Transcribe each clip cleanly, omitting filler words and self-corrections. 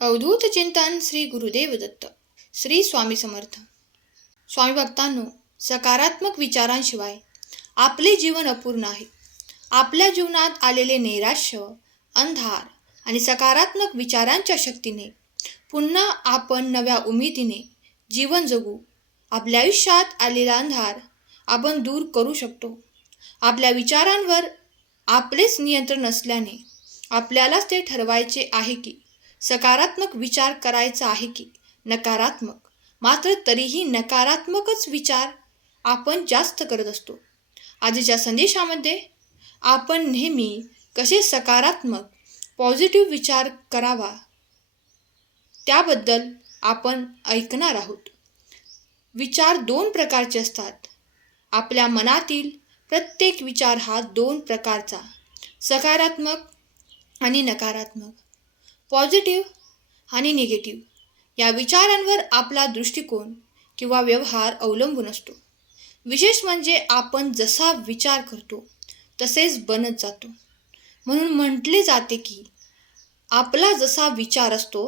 अवधूत चिंतन श्री गुरुदेव दत्त. श्री स्वामी समर्थ. स्वामी भक्तांनो, सकारात्मक विचारांशिवाय आपले जीवन अपूर्ण आहे. आपल्या जीवनात आलेले नैराश्य, अंधार आणि सकारात्मक विचारांच्या शक्तीने पुन्हा आपण नव्या उमेदीने जीवन जगू. आपल्या आयुष्यात आलेला अंधार आपण दूर करू शकतो. आपल्या विचारांवर आपलेच नियंत्रण नसल्याने आपल्यालाच ते ठरवायचे आहे की सकारात्मक विचार करायचा आहे की नकारात्मक. मात्र तरीही नकारात्मकच विचार आपण जास्त करत असतो. आजच्या संदेशामध्ये आपण नेहमी कसे सकारात्मक पॉझिटिव्ह विचार करावा त्याबद्दल आपण ऐकणार आहोत. विचार दोन प्रकारचे असतात. आपल्या मनातील प्रत्येक विचार हा दोन प्रकारचा, सकारात्मक आणि नकारात्मक, पॉझिटिव्ह आणि निगेटिव्ह या विचारांवर आपला दृष्टिकोन किंवा व्यवहार अवलंबून असतो. विशेष म्हणजे आपण जसा विचार करतो तसेच बनत जातो. म्हणून म्हटले जाते की आपला जसा विचार असतो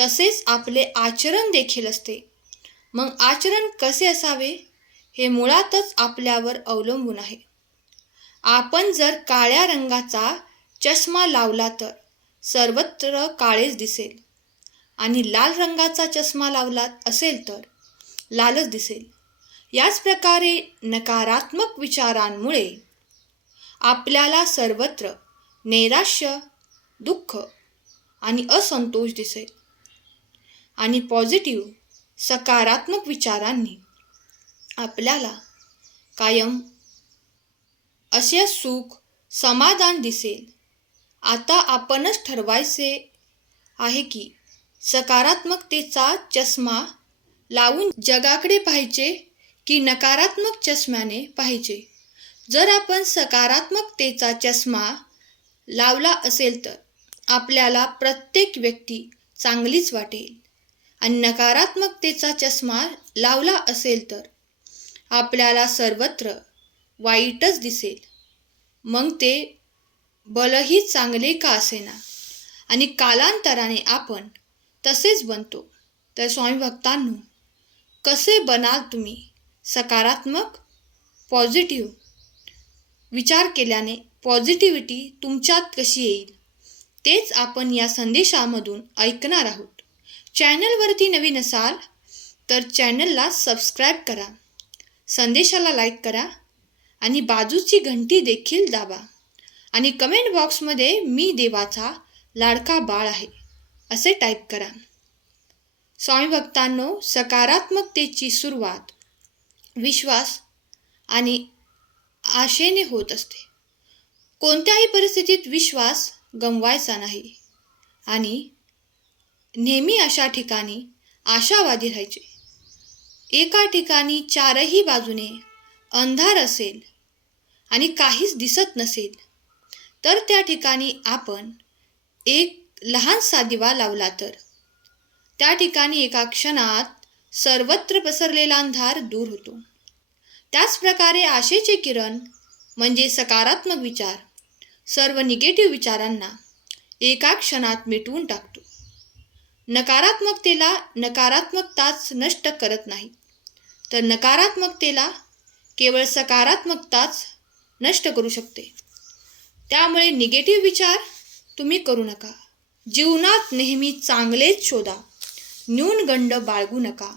तसेच आपले आचरण देखील असते. मग आचरण कसे असावे हे मुळातच आपल्यावर अवलंबून आहे. आपण जर काळ्या रंगाचा चष्मा लावला तर सर्वत्र काळेच दिसेल आणि लाल रंगाचा चष्मा लावला असेल तर लालच दिसेल. याच प्रकारे नकारात्मक विचारांमुळे आपल्याला सर्वत्र नैराश्य, दुःख आणि असंतोष दिसेल. आणि पॉझिटिव्ह सकारात्मक विचारांनी आपल्याला कायम असे सुख, समाधान दिसेल. आता आपणच ठरवायचे आहे की सकारात्मकतेचा चष्मा लावून जगाकडे पाहायचे की नकारात्मक चष्म्याने पाहायचे. जर आपण सकारात्मकतेचा चष्मा लावला असेल तर आपल्याला प्रत्येक व्यक्ती चांगलीच वाटेल आणि नकारात्मकतेचा चष्मा लावला असेल तर आपल्याला सर्वत्र वाईटच दिसेल. मग ते भलेही चांगले का असेना आणि कालांतराने आपण तसेच बनतो. तर स्वामी भक्तांनो, कसे बनाल तुम्ही सकारात्मक, पॉझिटिव्ह विचार केल्याने पॉझिटिव्हिटी तुमच्यात कशी येईल तेच आपण या संदेशामधून ऐकणार आहोत. चॅनलवरती नवीन असाल तर चॅनलला सबस्क्राईब करा, संदेशाला लाईक करा आणि बाजूची घंटी देखील दाबा आणि कमेंट बॉक्समध्ये मी देवाचा लाडका बाळ आहे असे टाईप करा. स्वामी भक्तांनो, सकारात्मकतेची सुरुवात विश्वास आणि आशेने होत असते. कोणत्याही परिस्थितीत विश्वास गमवायचा नाही आणि नेहमी अशा ठिकाणी आशावादी राहायचे. एका ठिकाणी चारही बाजूने अंधार असेल आणि काहीच दिसत नसेल तर त्या ठिकाणी आपण एक लहानसा दिवा लावला तर त्या ठिकाणी एका क्षणात सर्वत्र पसरलेला अंधार दूर होतो. त्याच प्रकारे आशेचे किरण म्हणजे सकारात्मक विचार सर्व निगेटिव्ह विचारांना एका क्षणात मिटवून टाकतो. नकारात्मकतेला नकारात्मकताच नष्ट करत नाही तर नकारात्मकतेला केवळ सकारात्मकताच नष्ट करू शकते. त्यामुळे निगेटिव्ह विचार तुम्ही करू नका. जीवनात नेहमी चांगलेच शोधा, न्यूनगंड बाळगू नका.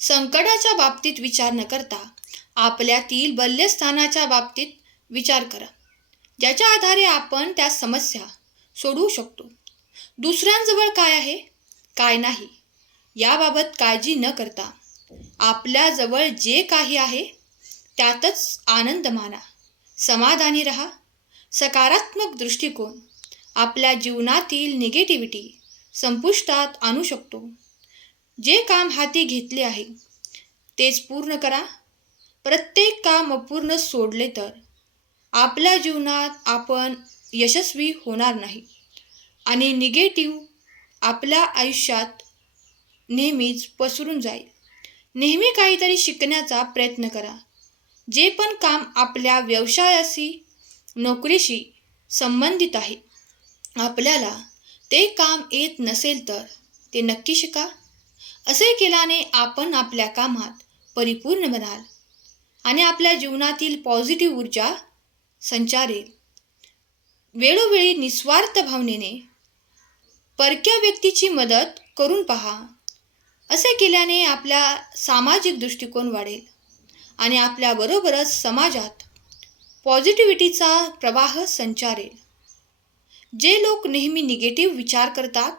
संकटाच्या बाबतीत विचार न करता आपल्यातील बल्यस्थानाच्या बाबतीत विचार करा, ज्याच्या आधारे आपण त्या समस्या सोडवू शकतो. दुसऱ्यांजवळ काय आहे, काय नाही याबाबत काळजी न करता आपल्याजवळ जे काही आहे त्यातच आनंद माना, समाधानी रहा. सकारात्मक दृष्टिकोन आपल्या जीवनातील निगेटिव्हिटी संपुष्टात आणू शकतो. जे काम हाती घेतले आहे तेच पूर्ण करा. प्रत्येक काम अपूर्ण सोडले तर आपल्या जीवनात आपण यशस्वी होणार नाही आणि निगेटिव्ह आपल्या आयुष्यात नेहमीच पसरून जाईल. नेहमी काहीतरी शिकण्याचा प्रयत्न करा. जे पण काम आपल्या व्यवसायाशी, नोकरीशी संबंधित आहे आपल्याला ते काम येत नसेल तर ते नक्की शिका. असे केल्याने आपण आपल्या कामात परिपूर्ण बनाल आणि आपल्या जीवनातील पॉझिटिव्ह ऊर्जा संचारेल. वेळोवेळी निस्वार्थ भावनेने परक्या व्यक्तीची मदत करून पहा. असे केल्याने आपला सामाजिक दृष्टिकोन वाढेल आणि आपल्याबरोबरच समाजात पॉझिटिव्हिटीचा प्रवाह संचारेल. जे लोक नेहमी निगेटिव्ह विचार करतात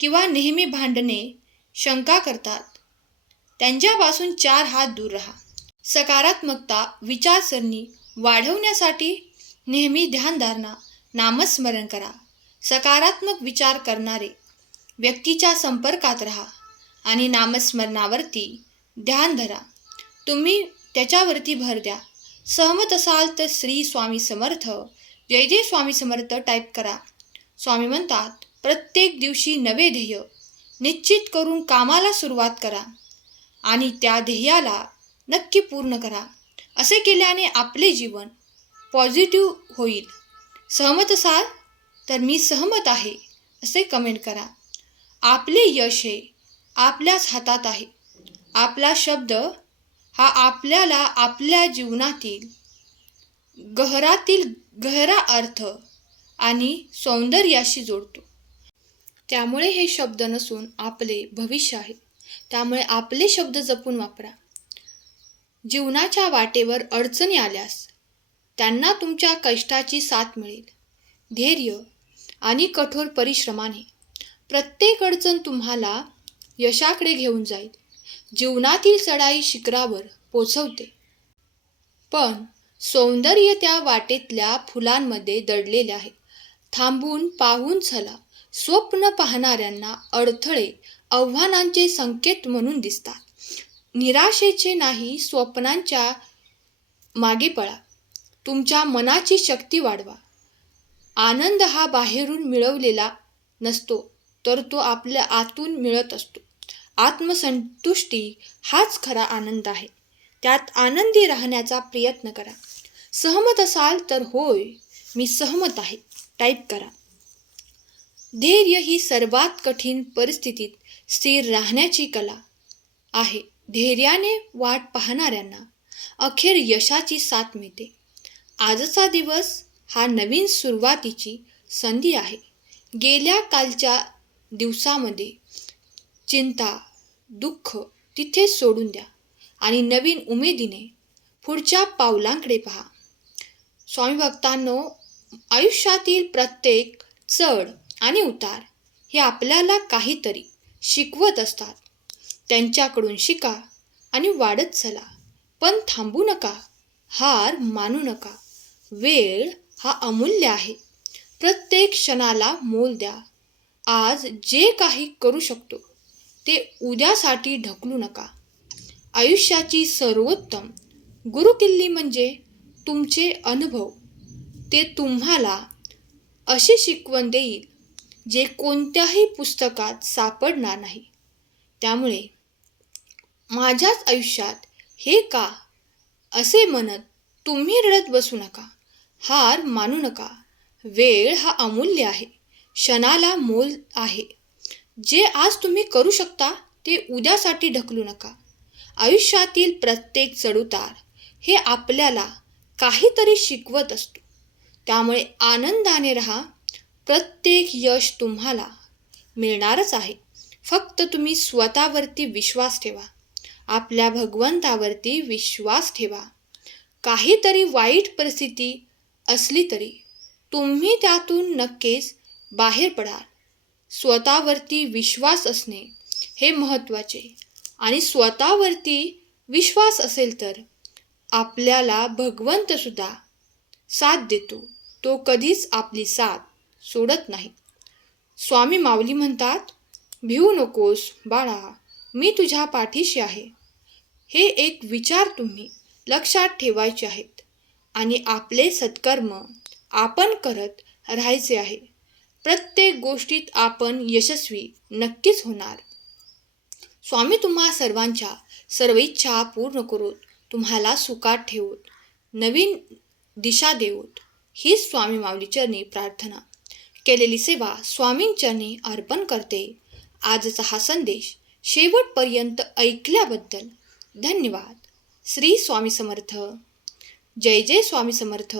किंवा नेहमी भांडणे, शंका करतात, त्यांच्यापासून 4 हात दूर राहा. सकारात्मकता विचारसरणी वाढवण्यासाठी नेहमी ध्यानधारणा, नामस्मरण करा. सकारात्मक विचार करणारे व्यक्तीच्या संपर्कात राहा आणि नामस्मरणावरती ध्यान धरा. तुम्ही त्याच्यावरती भर द्या. सहमत असाल तर श्री स्वामी समर्थ, जय जय स्वामी समर्थ टाईप करा. स्वामी म्हणतात, प्रत्येक दिवशी नवे ध्येय निश्चित करून कामाला सुरुवात करा आणि त्या ध्येयाला नक्की पूर्ण करा. असे केल्याने आपले जीवन पॉझिटिव्ह होईल. सहमत असाल तर मी सहमत आहे असे कमेंट करा. आपले यश हे आपल्याच हातात आहे. आपला शब्द हा आपल्याला आपल्या जीवनातील गहरा अर्थ आणि सौंदर्याशी जोडतो. त्यामुळे हे शब्द नसून आपले भविष्य आहे. त्यामुळे आपले शब्द जपून वापरा. जीवनाच्या वाटेवर अडचणी आल्यास त्यांना तुमच्या कष्टाची साथ मिळेल. धैर्य आणि कठोर परिश्रमाने प्रत्येक अडचण तुम्हाला यशाकडे घेऊन जाईल. जीवनातील चढाई शिखरावर पोचवते, पण सौंदर्य त्या वाटेतल्या फुलांमध्ये दडलेले आहे. थांबून पाहून चला. स्वप्न पाहणाऱ्यांना अडथळे आव्हानांचे संकेत म्हणून दिसतात. निराशेचे नाही, स्वप्नांच्या मागे पळा. तुमच्या मनाची शक्ती वाढवा. आनंद हा बाहेरून मिळवलेला नसतो, तर तो आपल्या आतून मिळत असतो. आत्मसंतुष्टी हाच खरा आनंद आहे. त्यात आनंदी राहण्याचा प्रयत्न करा. सहमत असाल तर होय, मी सहमत आहे टाईप करा. धैर्य ही सर्वात कठीण परिस्थितीत स्थिर राहण्याची कला आहे. धैर्याने वाट पाहणाऱ्यांना अखेर यशाची साथ मिळते. आजचा दिवस हा नवीन सुरुवातीची संधी आहे. गेल्या कालच्या दिवसामध्ये चिंता, दुःख तिथे सोडून द्या आणि नवीन उमेदीने पुढच्या पावलांकडे पहा. स्वामी भक्तांनो, आयुष्यातील प्रत्येक चढ आणि उतार हे आपल्याला काहीतरी शिकवत असतात. त्यांच्याकडून शिका आणि वाढत चला. पण थांबू नका, हार मानू नका. वेळ हा अमूल्य आहे. प्रत्येक क्षणाला मोल द्या. आज जे काही करू शकतो ते उद्यासाठी ढकलू नका. आयुष्याची सर्वोत्तम गुरुकिल्ली म्हणजे तुमचे अनुभव. ते तुम्हाला अशी शिकवण देईल जे कोणत्याही पुस्तकात सापडणार नाही. त्यामुळे माझ्याच आयुष्यात हे का असे म्हणत तुम्ही रडत बसू नका. हार मानू नका. वेळ हा अमूल्य आहे. क्षणाला मोल आहे. जे आज तुम्ही करू शकता ते उद्यासाठी ढकलू नका. आयुष्यातील प्रत्येक चढउतार हे आपल्याला काहीतरी शिकवत असतो. त्यामुळे आनंदाने राहा. प्रत्येक यश तुम्हाला मिळणारच आहे. फक्त तुम्ही स्वतःवरती विश्वास ठेवा. आपल्या भगवंतावरती विश्वास ठेवा. काहीतरी वाईट परिस्थिती असली तरी तुम्ही त्यातून नक्कीच बाहेर पडाल. स्वतःवरती विश्वास असणे हे महत्त्वाचे आणि स्वतःवरती विश्वास असेल तर आपल्याला भगवंतसुद्धा साथ देतो. तो कधीच आपली साथ सोडत नाही. स्वामी माऊली म्हणतात, भिवू नकोस बाळा, मी तुझ्या पाठीशी आहे. हे एक विचार तुम्ही लक्षात ठेवायचे आहेत आणि आपले सत्कर्म आपण करत राहायचे आहे. प्रत्येक गोष्टीत आपण यशस्वी नक्कीच होणार. स्वामी तुम्हा सर्वांच्या सर्व इच्छा पूर्ण करोत, तुम्हाला सुखात ठेवोत, नवीन दिशा देवोत. हीच स्वामी माऊली चरणी प्रार्थना. केलेली सेवा स्वामींचरणी अर्पण करते. आजचा हा संदेश शेवटपर्यंत ऐकल्याबद्दल धन्यवाद. श्री स्वामी समर्थ. जय जय स्वामी समर्थ.